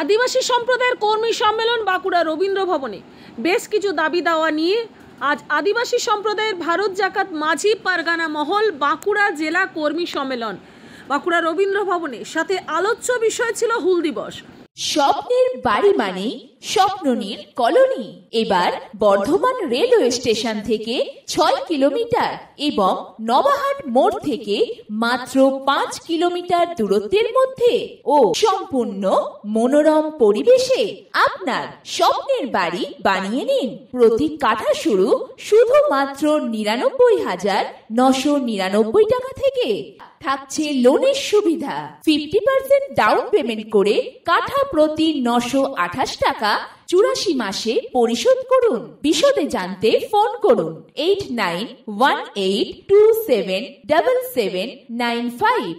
আদিবাসী সম্প্রদায়ের কর্মী সম্মেলন বাঁকুড়া রবীন্দ্র ভবনে। বেশ কিছু দাবি দাওয়া নিয়ে আজ আদিবাসী সম্প্রদায়ের ভারত জাকাত মাঝি পারগানা মহল বাঁকুড়া জেলা কর্মী সম্মেলন বাঁকুড়া রবীন্দ্র ভবনে। সাথে আলোচ্য বিষয় ছিল হুল দিবস। স্বপ্নের বাড়ি মানে স্বপ্ননীর কলোনি এবার বর্ধমান রেলওয়ে স্টেশন থেকে 6 কিলোমিটার এবং নবাহাট মোড় থেকে মাত্র 5 কিলোমিটার দূরত্বের মধ্যে ও সম্পূর্ণ মনোরম পরিবেশে আপনার স্বপ্নের বাড়ি বানিয়ে নিন। প্রতি কাঠা শুধুমাত্র 99,999 টাকা থেকে। থাকছে লোনের সুবিধা, 50% ডাউন পেমেন্ট করে কাঠা প্রতি 928 টাকা 84 মাসে পরিশোধ করুন। বিশদে জানতে ফোন করুন 8918277795।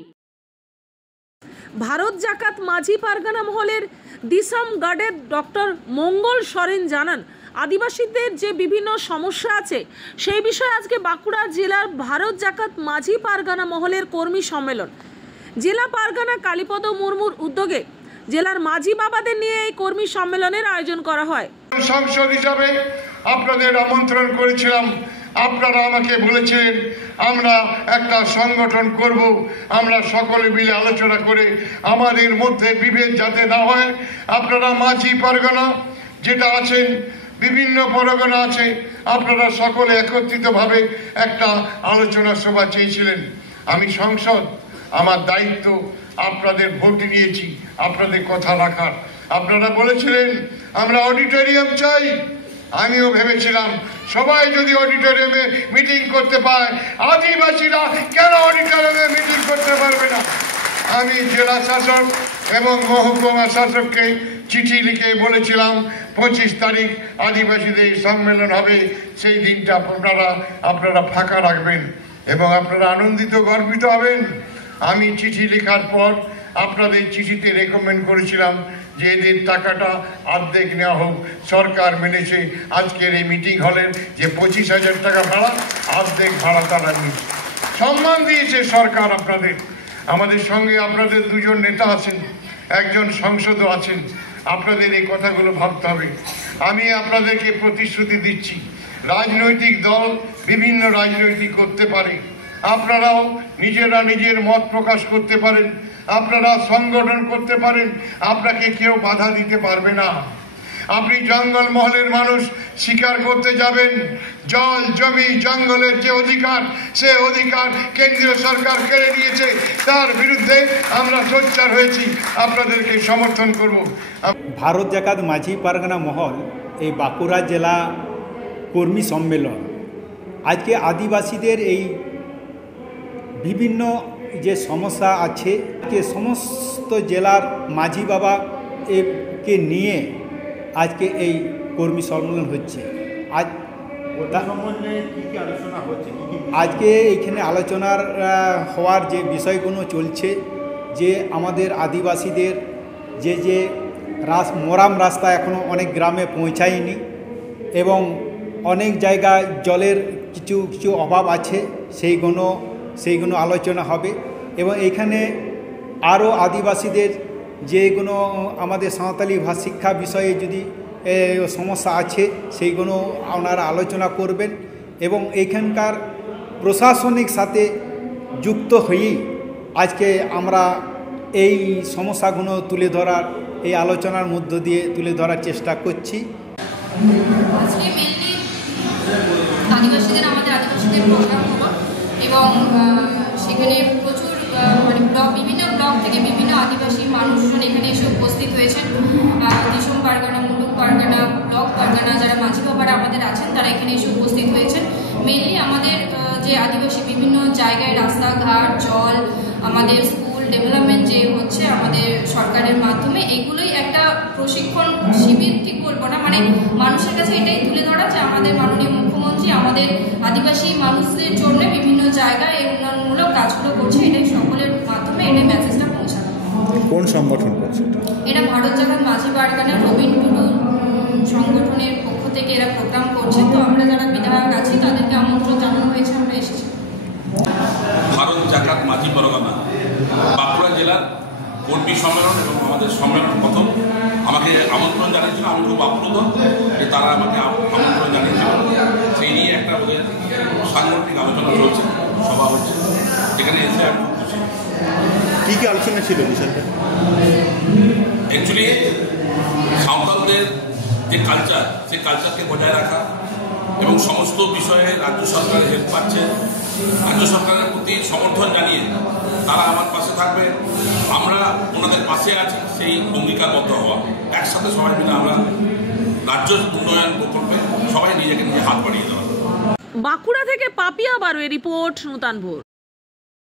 ভারত জাকাত মাঝি পারগানা মহলের দিসাম গার্ডের ডক্টর মঙ্গল সরেন জানান, আদিবাসীদের যে বিভিন্ন সমস্যা আছে সেই বিষয়ে আজকে বাঁকুড়া জেলার ভারত জাকাত মাঝি পারগানা মহলের কর্মী সম্মেলন জেলা পারগানা কালীপদ মুর্মুর উদ্যোগে জেলার মাঝি বাবাদের নিয়ে এই কর্মী সম্মেলনের আয়োজন করা হয়। সংসদ হিসাবে আপনাদের আমন্ত্রণ করেছিলাম, আপনারা আমাকে বলেছিলেন আমরা একটা সংগঠন করব, আমরা সকলে মিলে আলোচনা করে আমাদের মধ্যে বিভেদ যাতে না হয়। আপনারা মাঝি পারগানা যেটা আছেন, বিভিন্ন পরগনা আছে, আপনারা সকলে একত্রিতভাবে একটা আলোচনা সভা চেয়েছিলেন। আমি সংসদ, আমার দায়িত্ব আপনাদের ভোট নিয়েছি আপনাদের কথা রাখার। আপনারা বলেছিলেন আমরা অডিটোরিয়াম চাই, আমিও ভেবেছিলাম সবাই যদি অডিটোরিয়ামে মিটিং করতে পায়, আদিবাসীরা কেন অডিটোরিয়ামে মিটিং করতে পারবে না। আমি জেলা শাসক এবং মহকুমা শাসককে চিঠি লিখে বলেছিলাম 25 তারিখ আদিবাসীদের সম্মেলন হবে, সেই দিনটা আপনারা ফাঁকা রাখবেন এবং আপনারা আনন্দিত গর্বিত হবেন। আমি চিঠি লেখার পর আপনাদের চিঠিতে রেকমেন্ড করেছিলাম যে এদের টাকাটা অর্ধেক নেওয়া হোক। সরকার মেনেছে। আজকের এই মিটিং হলের যে 25,000 টাকা ভাড়া, অর্ধেক ভাড়া তারা নিচ্ছে। সম্মান দিয়েছে সরকার আপনাদের। আমাদের সঙ্গে আপনাদের দুজন নেতা আছেন, একজন সংসদও আছেন। আপনাদের এই কথাগুলো ভাবতে হবে। আমি আপনাদেরকে প্রতিশ্রুতি দিচ্ছি, রাজনৈতিক দল বিভিন্ন রাজনৈতিক করতে পারে, আপনারাও নিজেরা নিজের মত প্রকাশ করতে পারেন, আপনারা সংগঠন করতে পারেন, আপনাকে কেউ বাধা দিতে পারবে না। আপনি জঙ্গল মহলের মানুষ শিকার করতে যাবেন, জল জমি জঙ্গলের যে অধিকার, সে অধিকার কেন্দ্রীয় সরকার কেড়ে নিয়েছে, তার বিরুদ্ধে আমরা সোচ্চার হয়েছি, আপনাদেরকে সমর্থন করব। ভারত জাকাত মাঝি পারগানা মহল এই বাঁকুড়া জেলা কর্মী সম্মেলন আজকে আদিবাসীদের এই বিভিন্ন যে সমস্যা আছে, যে সমস্ত জেলার মাঝি বাবা কে নিয়ে আজকে এই কর্মী সম্মেলন হচ্ছে। আজকে এইখানে আলোচনার হওয়ার যে বিষয়গুলো চলছে, যে আমাদের আদিবাসীদের যে মোরাম রাস্তা এখনও অনেক গ্রামে পৌঁছায়নি এবং অনেক জায়গায় জলের কিছু অভাব আছে, সেইগুলো আলোচনা হবে। এবং এইখানে আরও আদিবাসীদের যেগুলো আমাদের সাঁওতালি শিক্ষা বিষয়ে যদি সমস্যা আছে সেইগুলো ওনারা আলোচনা করবেন এবং এইখানকার প্রশাসনিক সাথে যুক্ত হয়েই আজকে আমরা এই সমস্যাগুলো তুলে ধরার, এই আলোচনার মধ্য দিয়ে তুলে ধরার চেষ্টা করছি। আজকে মেনলি আদিবাসীদের প্রোগ্রাম হলো এবং সেখানে প্রচুর বিভিন্ন ব্লক থেকে বিভিন্ন আদিবাসী মানুষজন এখানে এসে উপস্থিত হয়েছেন। দিসম পারগানা, মুলুক পারগানা, ব্লক পারগানা, যারা মাঝি বাবারা আমাদের আছেন তারা এখানে এসে উপস্থিত হয়েছেন। মেনলি আমাদের যে আদিবাসী বিভিন্ন জায়গায় রাস্তাঘাট, জল, আমাদের স্কুল ডেভেলপমেন্ট যে হচ্ছে আমাদের সরকারের মাধ্যমে, এগুলোই একটা প্রশিক্ষণ শিবির ঠিক বলবো না, মানুষের কাছে এটাই তুলে ধরা যে আমাদের মাননীয় মুখ্যমন্ত্রী আমাদের আদিবাসী মানুষদের জন্য বিভিন্ন জায়গায় এই উন্নয়নমূলক কাজগুলো করছে, এটাই সকলের মাধ্যমে এটাই মেসেজটা পৌঁছানো। কোন সংগঠন করছে এটা? ভারত জাকাত মাঝি পারগানা রবীন টুডু সংগঠনের পক্ষ থেকে এরা প্রোগ্রাম করছে। তো আমরা যারা বিধায়ক আছি তাদেরকে আমন্ত্রণ জানানো হয়েছে, আমরা এসেছি। ভারত জাকাত মাঝি পারগানা বাঁকুড়া জেলার কর্মী সম্মেলন এবং আমাদের সম্মেলন প্রথম আমন্ত্রণ জানিয়েছিল। আমি খুব আপ্লুত যে তারা আমাকে আমন্ত্রণ জানিয়েছিল। সেই নিয়ে একটা ওদের সাংগঠনিক আলোচনা চলছে, সভা হচ্ছে, যেখানে এসে আমি খুব খুশি। কী কী আলোচনা ছিল বিষয়টা? অ্যাকচুয়ালি সাঁওতালদের যে কালচার, সেই কালচারকে বজায় রাখা এবং সমস্ত বিষয়ে রাজ্য সরকারের হেল্প পাচ্ছে, রাজ্য সরকারের প্রতি সমর্থন জানিয়ে তারা আমার পাশে থাকবে, আমরা ওনাদের পাশে আছি, সেই অঙ্গীকারবদ্ধ হওয়া। একসাথে সবাই মিলে আমরা রাজ্য উন্নয়ন প্রকল্পে সবাই নিজেকে নিজে হাত বাড়িয়ে দেওয়া। বাঁকুড়া থেকে পাপিয়া বারুয়ের রিপোর্ট, নূতন ভোর।